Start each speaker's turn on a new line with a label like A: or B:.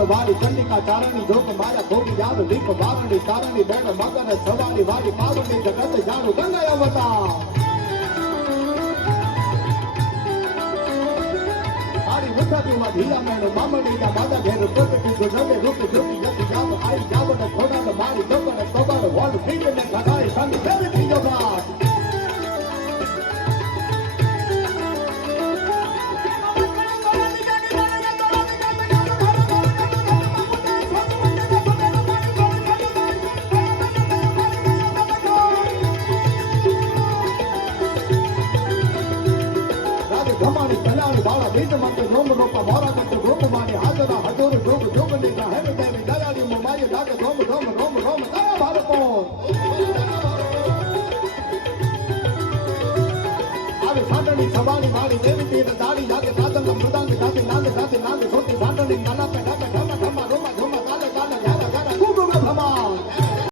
A: ચારણ વાળી ચંડિકા ચારણી જોગ માયા ખોડી યાદ દીપ વારણી તારણી બેડ મગર સવારી વાળી પાવની જગત જાણું ગંગા અવતાર આડી મુઠાતીમાં ધીરા મેણ મામણીના માદા ઘેર પ્રગટી જો જગે રૂપ જ્યોતિ યતિ જામ આઈ જાવડ ખોડાને મારી દોકડ કબર વોલ ફીંગને ખગાઈ સંગ બ્રહ્માની કલ્યાણ બાળા વેદ માટે રોમ રોપા, મોરા કરતો ગોપ માને, હાજરા હજોર જોગ જોગ ને ના હેમ દેવી દયાળી મો માય ડાકે રોમ રોમ રોમ રોમ. દયા બાળકો આવે સાટણી સવાણી માળી દેવી તીર દાડી લાગે સાધન મૃદાંગ સાથે નાંદ સાથે નાંદ છોટી